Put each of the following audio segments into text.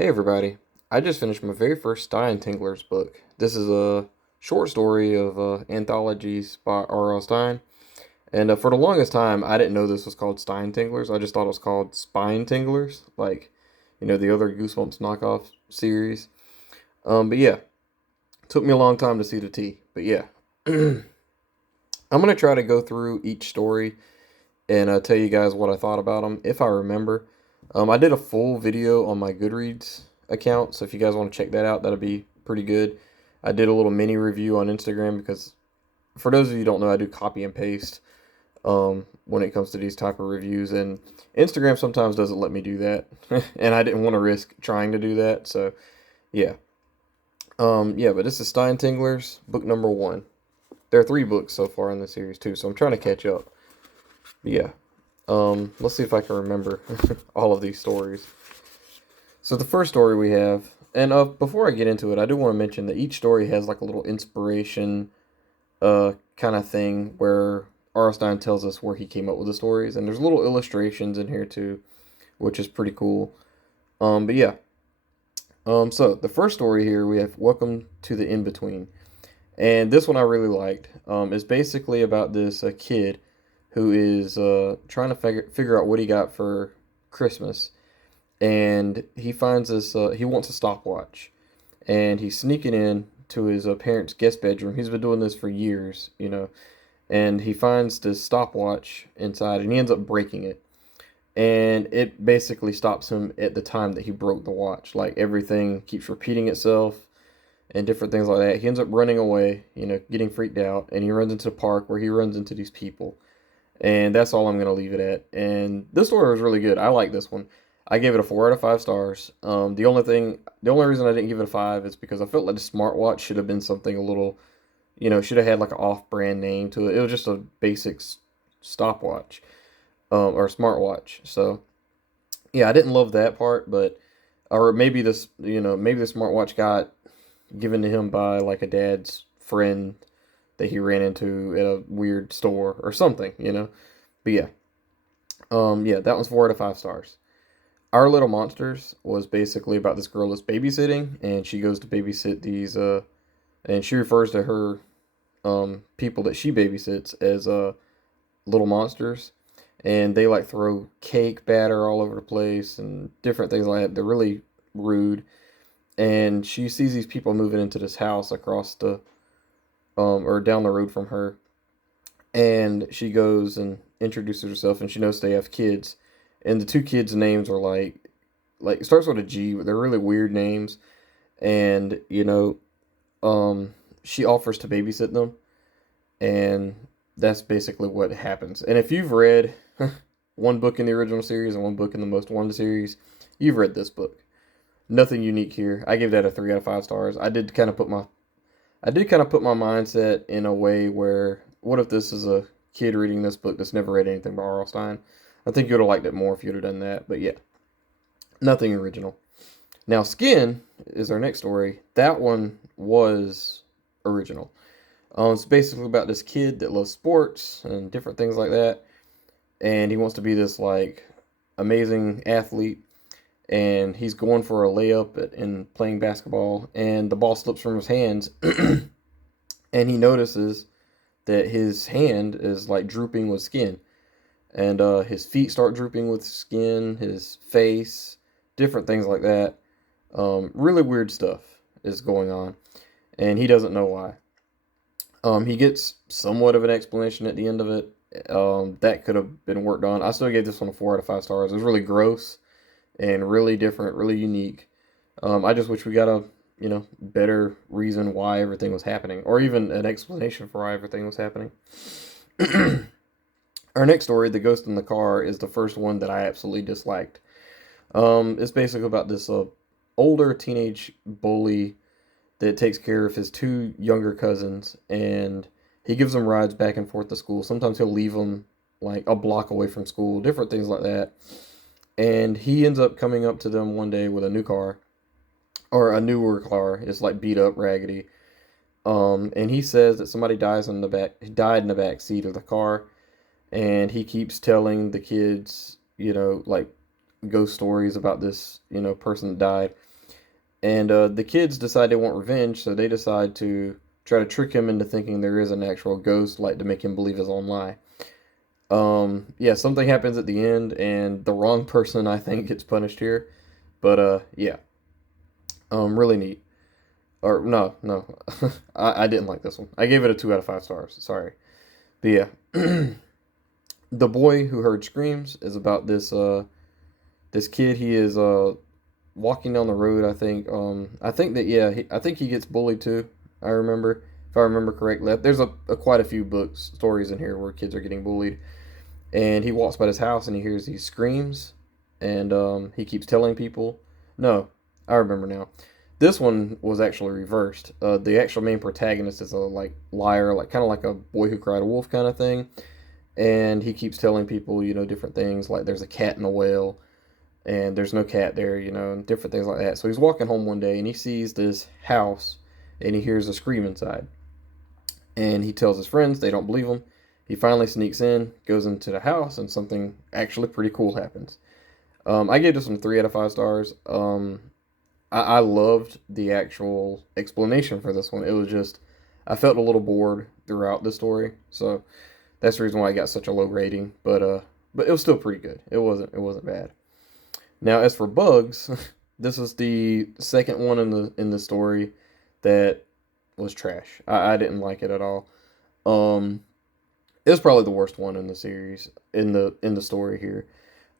Hey everybody, I just finished my very first Stinetinglers book. This is a short story of anthologies by R.L. Stein. And for the longest time, I didn't know this was called Stinetinglers. I just thought it was called Spine Tinglers, like, the other Goosebumps knockoff series. But yeah, took me a long time to see the T. But yeah, I'm going to try to go through each story and tell you guys what I thought about them, if I remember. I did a full video on my Goodreads account, so if you guys want to check that out, that'll be pretty good. I did a little mini review on Instagram because, for those of you who don't know, I do copy and paste when it comes to these type of reviews, and Instagram sometimes doesn't let me do that, and I didn't want to risk trying to do that, so yeah. Yeah, but this is Stinetinglers, book number one. There are three books so far in the series too, so I'm trying to catch up. But yeah, let's see if I can remember all of these stories. So the first story we have, and before I get into it, I do want to mention that each story has like a little inspiration, kind of thing where Arstein tells us where he came up with the stories, and there's little illustrations in here too, which is pretty cool. But yeah, so the first story here we have Welcome to the In Between, and this one I really liked. It's basically about this kid who is trying to figure out what he got for Christmas, and he finds this. He wants a stopwatch, and he's sneaking in to his parents' guest bedroom. He's been doing this for years, and he finds this stopwatch inside, and he ends up breaking it. And it basically stops him at the time that he broke the watch. Like everything keeps repeating itself and different things like that. He ends up running away, getting freaked out, and he runs into the park where he runs into these people. And that's all I'm going to leave it at. And this story was really good. I like this one. I gave it a 4 out of 5 stars. The only reason I didn't give it a five is because I felt like the smartwatch should have been something a little, should have had like an off-brand name to it. It was just a basic stopwatch, or smartwatch. So yeah, I didn't love that part, but or maybe the smartwatch got given to him by like a dad's friend that he ran into at a weird store or something. But yeah, yeah, that one's 4 out of 5 stars. Our Little Monsters was basically about this girl that's babysitting, and she goes to babysit these, and she refers to her people that she babysits as little monsters, and they like throw cake batter all over the place and different things like that. They're really rude, and she sees these people moving into this house across the or down the road from her, and she goes and introduces herself, and she knows they have kids, and the two kids' names are like it starts with a G, but they're really weird names, and she offers to babysit them, and that's basically what happens. And if you've read one book in the original series and one book in the Most Wanted series, you've read this book. Nothing unique here. I gave that a 3 out of 5 stars. I did kind of put my mindset in a way where, what if this is a kid reading this book that's never read anything by R.L. Stein? I think you would have liked it more if you'd have done that. But yeah, nothing original. Now, Skin is our next story. That one was original. It's basically about this kid that loves sports and different things like that, and he wants to be this like amazing athlete, and he's going for a layup in playing basketball, and the ball slips from his hands, and he notices that his hand is like drooping with skin, and his feet start drooping with skin, his face, different things like that. Really weird stuff is going on, and he doesn't know why. He gets somewhat of an explanation at the end of it. That could have been worked on. I still gave this one a 4 out of 5 stars. It was really gross and really different, really unique. I just wish we got a better reason why everything was happening, or even an explanation for why everything was happening. Our next story, The Ghost in the Car, is the first one that I absolutely disliked. It's basically about this older teenage bully that takes care of his two younger cousins, and he gives them rides back and forth to school. Sometimes he'll leave them like a block away from school, different things like that. And he ends up coming up to them one day with a new car, or a newer car. It's like beat up, raggedy. And he says that somebody died in the back seat of the car, and he keeps telling the kids, like ghost stories about this, person that died. And the kids decide they want revenge, so they decide to try to trick him into thinking there is an actual ghost, like to make him believe his own lie. Yeah, something happens at the end, and the wrong person I think gets punished here. But yeah, really neat. Or no, no, I didn't like this one. I gave it a 2 out of 5 stars. Sorry, but yeah, the boy who heard screams is about this kid. He is walking down the road. I think that yeah, I think he gets bullied too. I remember, if I remember correctly. There's a quite a few books stories in here where kids are getting bullied, and he walks by his house and he hears these screams, and he keeps telling people. No, I remember now. This one was actually reversed. The actual main protagonist is a like liar, like kind of like a boy who cried wolf kind of thing, and he keeps telling people, different things like there's a cat in a well, and there's no cat there, and different things like that. So he's walking home one day and he sees this house, and he hears a scream inside, and he tells his friends. They don't believe him. He finally sneaks in, goes into the house, and something actually pretty cool happens. I gave this one 3 out of 5 stars. I loved the actual explanation for this one. It was just, I felt a little bored throughout the story, so that's the reason why I got such a low rating. But it was still pretty good. It wasn't bad. Now, as for bugs, this is the second one in the story that was trash. I didn't like it at all. Um, it was probably the worst one in the series in the story here.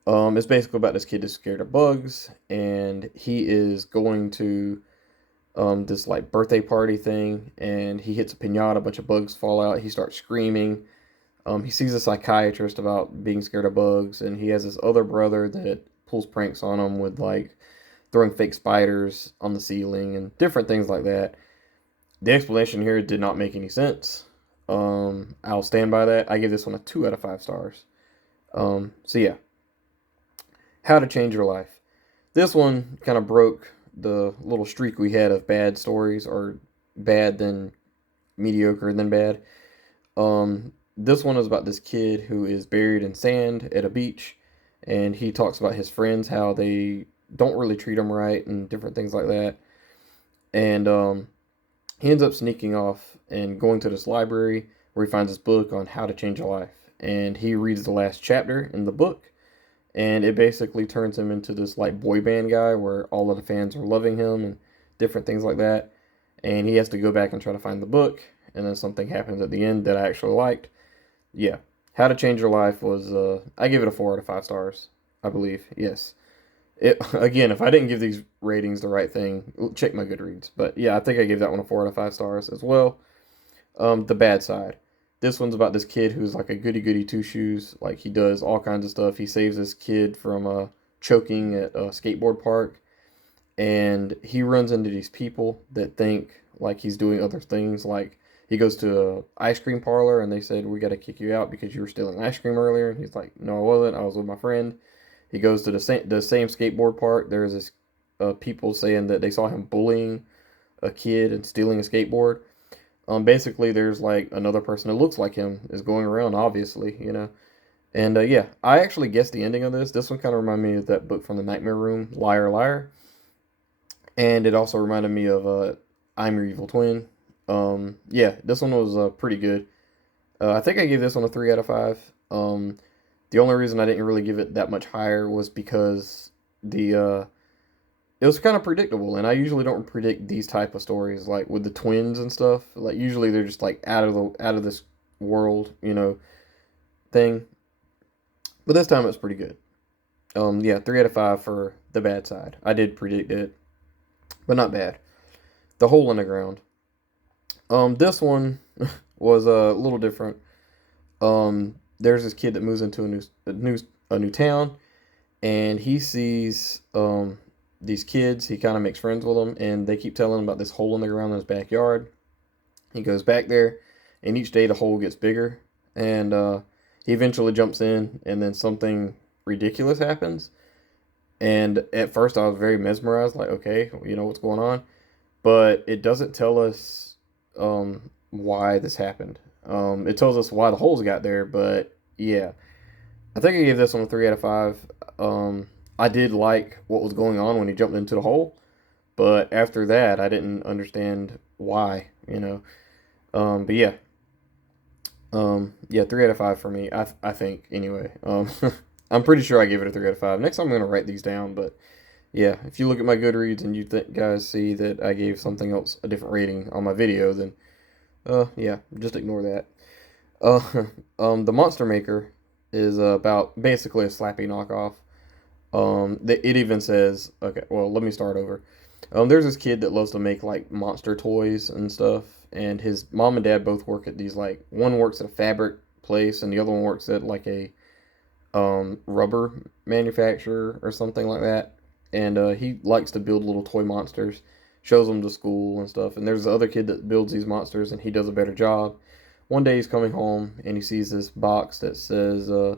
It's basically about this kid that's scared of bugs, and he is going to this like birthday party thing, and he hits a pinata. A bunch of bugs fall out. He starts screaming. He sees a psychiatrist about being scared of bugs, and he has this other brother that pulls pranks on him with like throwing fake spiders on the ceiling and different things like that. The explanation here did not make any sense. I'll stand by that. I give this one a 2 out of 5 stars. So yeah, How to Change Your Life. This one kind of broke the little streak we had of bad stories, or bad then mediocre then bad. This one is about this kid who is buried in sand at a beach, and he talks about his friends, how they don't really treat him right, and different things like that. And he ends up sneaking off and going to this library where he finds this book on how to change a life. And he reads the last chapter in the book, and it basically turns him into this like boy band guy where all of the fans are loving him and different things like that. And he has to go back and try to find the book, and then something happens at the end that I actually liked. Yeah, How to Change Your Life was I give it a 4 out of 5 stars, I believe. Yes. It again, if I didn't give these ratings the right thing, check my Goodreads. But yeah, I think I gave that one a 4 out of 5 stars as well. The Bad Side. This one's about this kid who's like a goody goody two shoes. Like he does all kinds of stuff. He saves this kid from choking at a skateboard park, and he runs into these people that think like he's doing other things. Like he goes to a ice cream parlor, and they said, we got to kick you out because you were stealing ice cream earlier. And he's like, no, I wasn't. I was with my friend. He goes to the same skateboard park. There's this people saying that they saw him bullying a kid and stealing a skateboard. Basically, there's like another person that looks like him is going around, obviously. And yeah, I actually guessed the ending of this. This one kind of reminded me of that book from the Nightmare Room, Liar Liar, and it also reminded me of I'm Your Evil Twin. Yeah, this one was pretty good. I think I gave this one a 3 out of 5. The only reason I didn't really give it that much higher was because the it was kind of predictable, and I usually don't predict these type of stories like with the twins and stuff. Like usually they're just like out of this world, thing. But this time it was pretty good. Yeah, 3 out of 5 for The Bad Side. I did predict it, but not bad. The Hole in the Ground. This one was a little different. There's this kid that moves into a new town, and he sees these kids. He kind of makes friends with them, and they keep telling him about this hole in the ground in his backyard. He goes back there, and each day the hole gets bigger, and he eventually jumps in, and then something ridiculous happens. And at first, I was very mesmerized, like, okay, what's going on, but it doesn't tell us why this happened. It tells us why the holes got there, but yeah, I think I gave this one a 3 out of 5. I did like what was going on when he jumped into the hole, but after that, I didn't understand why, you know. But yeah, yeah, 3 out of 5 for me. I think anyway. I'm pretty sure I gave it a 3 out of 5. Next time I'm gonna write these down, but yeah, if you look at my Goodreads and you guys see that I gave something else a different rating on my video, then yeah, just ignore that. Uh, the Monster Maker is about basically a Slappy knockoff. It even says, okay, well, let me start over. There's this kid that loves to make like monster toys and stuff, and his mom and dad both work at these like one works at a fabric place, and the other one works at like a rubber manufacturer or something like that. And he likes to build little toy monsters, shows them to school and stuff. And there's the other kid that builds these monsters, and he does a better job. One day he's coming home and he sees this box that says a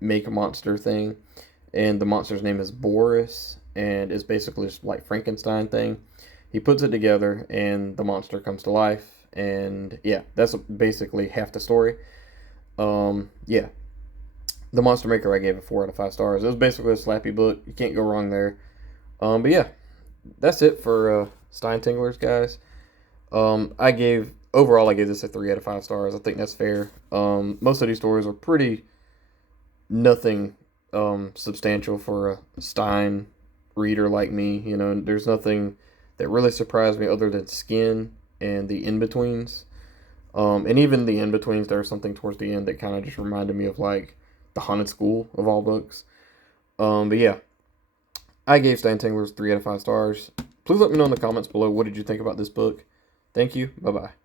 make a monster thing, and the monster's name is Boris, and it's basically just like Frankenstein thing. He puts it together, and the monster comes to life, and yeah, that's basically half the story. Yeah, the Monster Maker I gave it 4 out of 5 stars. It was basically a slappy book. You can't go wrong there. But yeah, that's it for Stine guys. I gave overall I gave this a 3 out of 5 stars. I think that's fair. Most of these stories are pretty nothing substantial for a Stein reader like me. You know, there's nothing that really surprised me other than skin and the in betweens. And even the in betweens, there was something towards the end that kind of just reminded me of like the Haunted School of all books. But yeah, I gave Stinetinglers 3 out of 5 stars. Please let me know in the comments below what did you think about this book. Thank you. Bye bye.